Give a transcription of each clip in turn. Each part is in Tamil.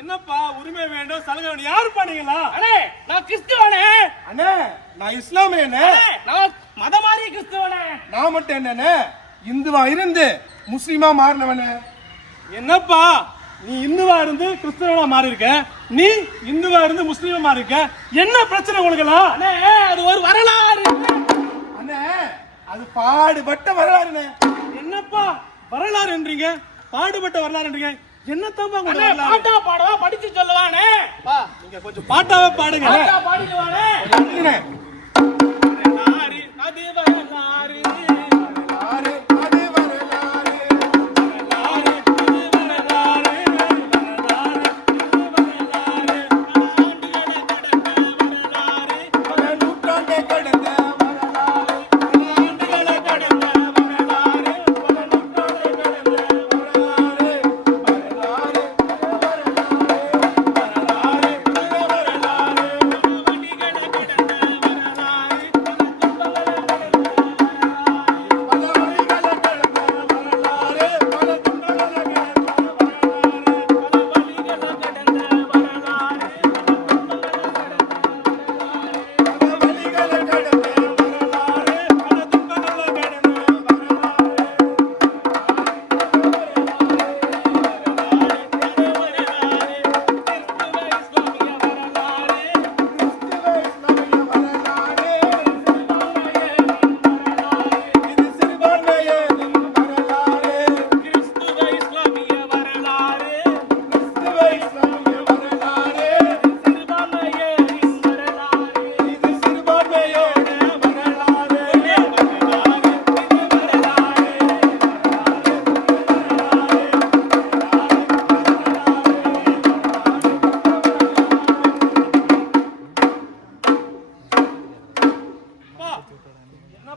என்னப்பா உரிமை வேண்டும் சலுகை வேண்டும் யாரு பண்ணீங்களா? அண்ணே நான் கிறிஸ்துவனே. அண்ணே நான் இஸ்லாமியனே. நான் மதமாரி கிறிஸ்துவனே. நான் மட்டும் என்னனே இந்துவா இருந்து முஸ்லிமா மாறினவனே. என்னப்பா நீ இந்துவா இருந்து கிறிஸ்துவனா மாறி இருக்க, நீ இந்துவா இருந்து முஸ்லிமா மாறி இருக்க, என்ன பிரச்சனை உங்களுக்குலாம்? அண்ணே அது ஒரு வரலாறு. அண்ணே அது பாடுபட்ட வரலாறுனே. என்னப்பா வரலாறுன்றீங்க, பாடுபட்ட வரலாறுன்றீங்க? என்னத்தம்பா பாட்டா பாடவா படிச்சு சொல்லவானே? பா நீங்க கொஞ்சம் பாட்டாவே பாடுங்க. பாட்டா பாடிடுவானே.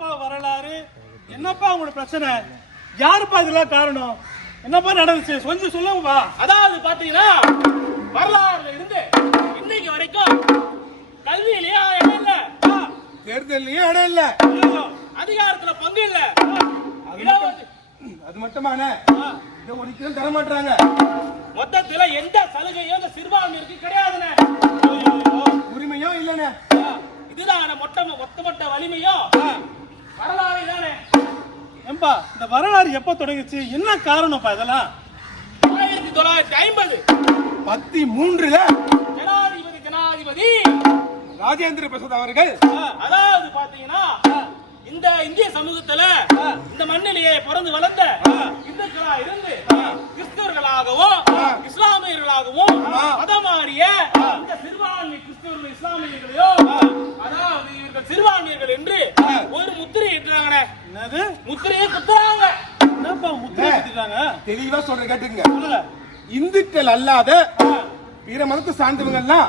அது வரலாறு பிரச்சனை? யாருப்பா இதெல்லாம் காரணம்? என்னப்பா நடந்துச்சு கொஞ்சம் சொல்லுங்கப்பா. அதாவது பாத்தீங்கன்னா வரலாறுல இருந்து இன்னைக்கு வரைக்கும் கல்வியிலேயே இடம் இல்ல, தேர்தலையே இடம் இல்ல, அதிகாரத்துல பங்கு இல்ல. அது மட்டுமானே இதை ஒதுக்கி தர மாட்டாங்க. மொத்தத்துல எந்த சலுகையும் இந்த சிறுபான்மையிற்கு கிடையாதுண்ணே. உரிமையும் இல்லனே. இதுதான மொத்தமொட்ட வலிமையும் வரலாறு தானே. ஏம்பா இந்த வரலாறு எப்ப தொடங்கிச்சு, என்ன காரணம்ப்பா இதெல்லாம்? 1950 13 ஜனாதிபதி ராஜேந்திர பிரசாத் அவர்கள் அதாவது பாத்தீங்கன்னா இந்த இந்திய சமூகத்துல இந்த மண்ணிலேயே பிறந்து வளர்ந்த இந்துக்களா இருந்து கிறிஸ்தவர்களாகவும் இஸ்லாமியர்களாகவும் மதமாறிய இந்த சிறுபான்மை கிறிஸ்தவர்கள் இஸ்லாமியர்களையோ அதாவது இவர்கள் சிறுபான்மையர்கள் என்று ஒரு முத்திரை இட்டுறாங்க. என்னது முத்திரையை குத்துறாங்க? என்னப்பா முத்திரை குத்திட்டாங்க? தெளிவா சொல்ற கேட்டுங்க. இந்துக்கள் அல்லாத பிற மதத்தை சார்ந்தவங்க எல்லாம்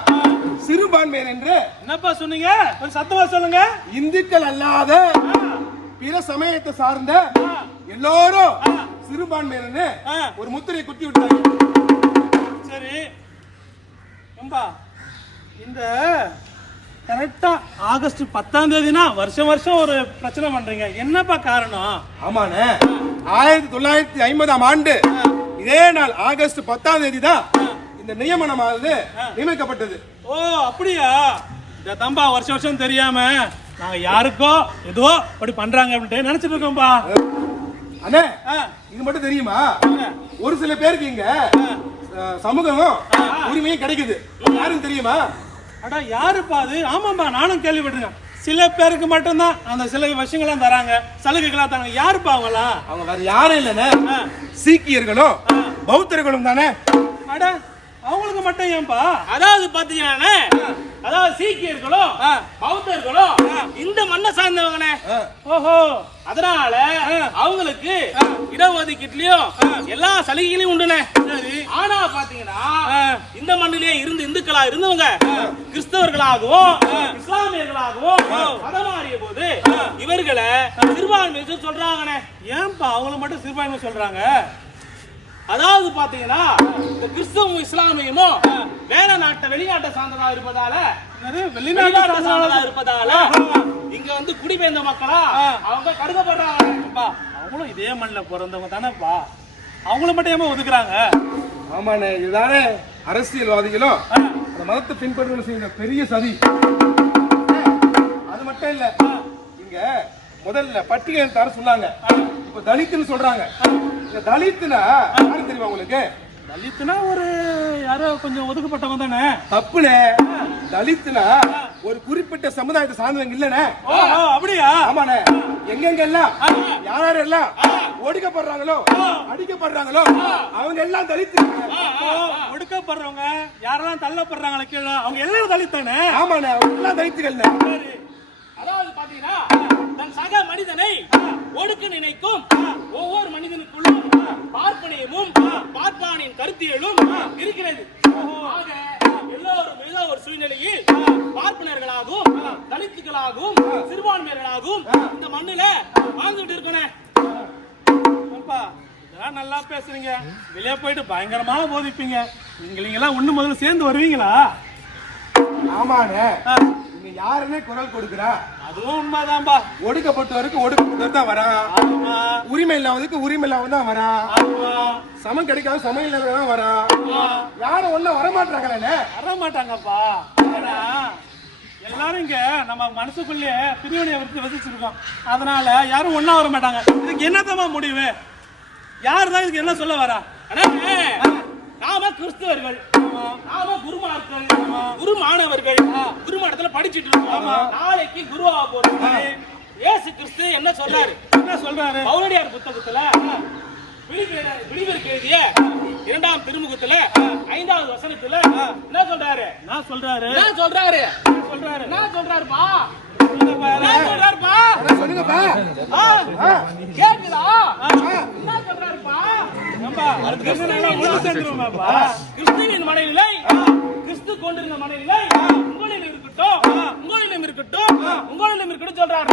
சிறுபான்மையர் என்று. என்னப்பா சொன்னீங்க? ஒரு சத்தமா சொல்லுங்க. இந்துக்கள் அல்லாத பிற சமயத்தை சார்ந்த எல்லாரும் சிறுபான்மையர் ஒரு முத்திரையை குத்தி விட்டாங்க. சரி அம்பா, இந்த கரெக்டா ஆகஸ்ட் 10ஆம் தேதினா வருஷம் வருஷம் ஒரு பிரச்சனை பண்றீங்க, என்னப்பா காரணம்? ஆமாண்ணே, 1950ஆம் ஆண்டு இதே நாள் ஆகஸ்ட் 10ஆம் தேதி தான் இந்த நியமனமானது நியமிக்கப்பட்டது. ஓ அப்படியா? இந்த தம்பா வருஷம் வருஷம் தெரியாம நாங்க யாருக்கோ ஏதோ அப்படி பண்றாங்க அப்படின்ட்டு நினைச்சிட்டு இருக்கோம்பா. அண்ணே, இது மட்டும் தெரியுமா? ஒரு சில பேருக்கு இங்க சமூகம் உரிமையும் கிடைக்குது, யாரும் தெரியுமா? அடா யாருப்பா அது? ஆமாம்பா, நானும் கேள்விப்பட்டிருக்கேன். சில பேருக்கு மட்டும்தான் அந்த சில விஷயங்கள்லாம் தராங்க, சலுகைகள்லாம் தராங்க. யாருப்பா அவங்களாம்? அவங்க வேற யாரும் இல்லைண்ணே, சீக்கியர்களும் பௌத்தர்களும் தானே. அட அவங்களுக்கு மட்டும் ஏன்பா? அதாவது பாத்தீங்கன்னா, அதாவது சீக்கியர்களும் பௌத்தர்களும் இந்த மண்ணை சார்ந்தவங்கனே. ஓஹோ, அதனால அவங்களுக்கு இடஒதுக்கீட்டுலயும் எல்லா சலுகைகளையும் உண்டுனே. ஆனா பாத்தீங்கன்னா இந்த மண்ணிலே இருந்து இந்துக்களா இருந்தவங்க கிறிஸ்தவர்களாகவும் இஸ்லாமியர்களாகவும் மதமாறிய போது இவர்களை சிறுபான்மை சொல்றாங்கண்ணே. ஏன்பா அவங்கள மட்டும் சிறுபான்மை சொல்றாங்க? அதாவது பாத்தீங்கன்னா இந்த கிறிஸ்தவம் இஸ்லாமியமும் வேற நாட்டை வெளிநாட்டை சார்ந்ததா இருப்பதால, வெளிநாட்டை சார்ந்ததா இருப்பதால இங்க வந்து குடிபெயர்ந்த மக்களா அவங்க கருதப்படுறாங்க. அவங்களும் இதே மண்ணில் பிறந்தவங்க தானேப்பா, அவங்கள மட்டும் ஏமா ஒதுக்குறாங்க? ஆமாண்ணே, இதுதானே அரசியல்வாதிகளும் அந்த மதத்தை பின்பற்றுவது செய்த பெரிய சதி. அது மட்டும் இல்ல, இங்க முதல்ல பட்டியல் தர சொன்னாங்க, இப்ப தலித்துன்னு சொல்றாங்க. இந்த தலித்துனா யாரு தெரியுமா உங்களுக்கு? தலித்துனா ஒரு யாரோ கொஞ்சம் ஒதுக்கப்பட்டவங்க தானே. தப்புனே, தலித்துனா ஒரு குறிப்பிட்ட சமுதாயத்தை சார்ந்தவங்க இல்லனே. அப்படியா? ஆமாண்ணே, எங்கெங்கெல்லாம் யாரெல்லாம் ஒடுக்கப்படுறாங்களோ அடிக்கப்படுறாங்களோ அவங்க எல்லாம் தலித்து. ஒடுக்கப்படுறவங்க யாரெல்லாம் தள்ளப்படுறாங்களோ கீழே அவங்க எல்லாரும் தலித்தானே. ஆமாண்ணே, அவங்க எல்லாம் தலித்துகள். அதாவது பாத்தீங்கன்னா தன் சக மனிதனை ஒடுக்க நினைக்கும் ஒவ்வொரு மனிதனுக்குள்ளும் பார்ப்பனையும் பார்ப்பானின் கருத்தியலும் இருக்கிறது. எல்லோரும் ஏதோ ஒரு சூழ்நிலையில் பார்ப்பனர்களாகவும் தலித்துகளாகவும் சிறுபான்மையர்களாகவும் இந்த மண்ணுல வாழ்ந்துட்டு இருக்கணும். நல்லா பேசுறீங்க, வெளியே போயிட்டு பயங்கரமா போதிப்பீங்க. நீங்க ஒண்ணு முதல்ல சேர்ந்து வருவீங்களா? ஆமாண்ணே, நீங்க யாருன்னே குரல் கொடுக்குறா? அதுவும் உண்மைதான்பா. ஒடுக்கப்பட்டவருக்கு ஒடுக்கப்பட்டவர் தான் வரான், உரிமை இல்லாததுக்கு உரிமை இல்லாம தான் வரான், சமம் கிடைக்காத சமம் இல்லாத தான் வரான். யாரும் ஒன்னும் வரமாட்டாங்களே. வரமாட்டாங்கப்பா. எல்லாரும் இங்க நம்ம மனசுக்குள்ளே பிரிவினையை விட்டு வசிச்சிருக்கோம், அதனால யாரும் ஒன்னா வர மாட்டாங்க. இதுக்கு என்னத்தமா முடிவு? யாரு தான் இதுக்கு என்ன சொல்ல வரா? நாம கிறிஸ்தவர்கள், நாம குருமார்கள், குரு மாணவர்கள், குருமாடத்துல படிச்சுட்டு இருக்கோம். நாளைக்கு குருவா போறோம். இயேசு கிறிஸ்து என்ன சொல்றாரு? பவுலடியார் புத்தகத்துல விழிவிற்கு எழுதிய 2ஆம் திருமுகத்துல 5வது வசனத்துல என்ன சொல்றாரு? கிறிஸ்துவின் மனநிலை, கிறிஸ்து கொண்டிருந்த மனநிலை உங்களிலும் இருக்கட்டும், உங்களிலும் இருக்கட்டும், உங்களிலும் இருக்கட்டும் சொல்றாரு.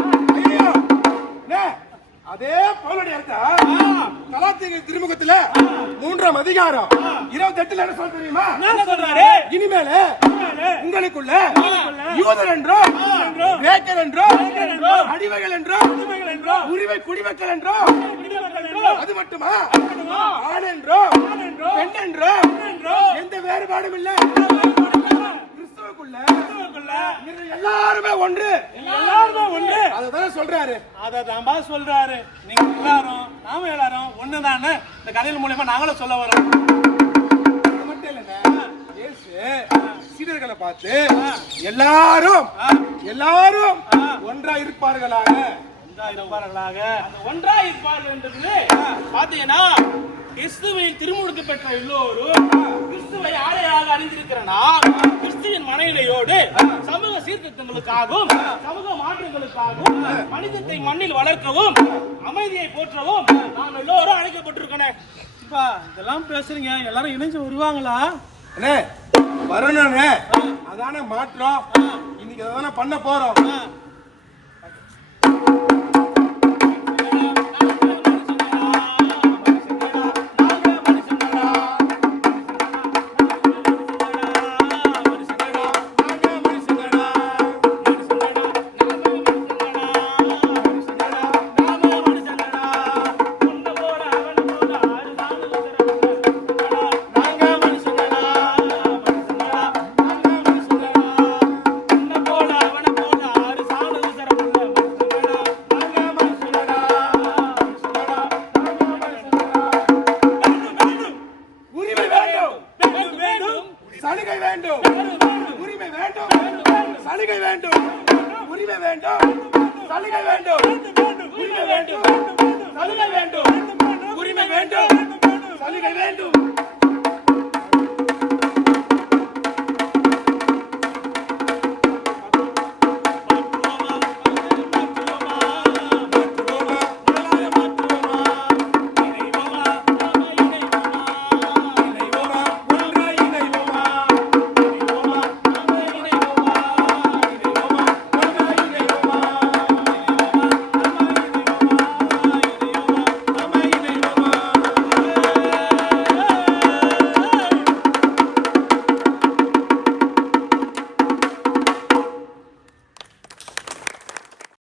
அதே பவுலடியார் கலாத்திய திருமுகத்துல 3ஆம் அதிகாரம் 28 என்ன சொல்ல தெரியுமா? சொல்றாரு, இனிமேல உங்களுக்குள்ள யூதர் என்றோ கிரேக்கர் என்றோ அடிமைகள் என்றோ உரிமை குடிமக்கள் என்றோ அது மட்டுமா ஆண் என்றோ பெண் என்றோ எந்த வேறுபாடும் இல்லை. எல்லாருமே ஒன்று, அதான் சொல்றாரு. அதான் சொல்றாரு. நீங்க எல்லாரும் நாம எல்லாரும் ஒண்ணுதானே இந்த கதையின் மூலமா நாங்களும் சொல்ல வரோம். அது மட்டும் இல்லைங்க, சீடர்களை பார்த்து எல்லாரும் எல்லாரும் ஒன்றா இருப்பார்களாக அந்த ஒன்றா இருப்பார்கள் என்றது பாத்தீங்கன்னா கிறிஸ்துவின் திருமுழுக்கு பெற்ற எல்லோரும் கிறிஸ்துவை ஆடையாக அறிந்திருக்கிறனா கிறிஸ்துவின் மனைவியோடு சமூக சீர்திருத்தங்களுக்காகவும் சமூக மாற்றங்களுக்காகவும் மனிதத்தை மண்ணில் வளர்க்கவும் அமைதியை போற்றவும் நாம் எல்லோரும் அழைக்கப்பட்டிருக்கோம். இப்ப இதெல்லாம் பேசுறீங்க, எல்லாரும் இணைஞ்சு வருவாங்களா? அண்ணே வரணும்ண்ணே, அதானே மாற்றம். இன்னைக்கு அதானே பண்ண போறோம். சலுகை வேண்டும், உரிமை வேண்டும், சலுகை வேண்டும், உரிமை வேண்டும், சலுகை வேண்டும், உரிமை வேண்டும், சலுகை வேண்டும், உரிமை வேண்டும், சலுகை வேண்டும்.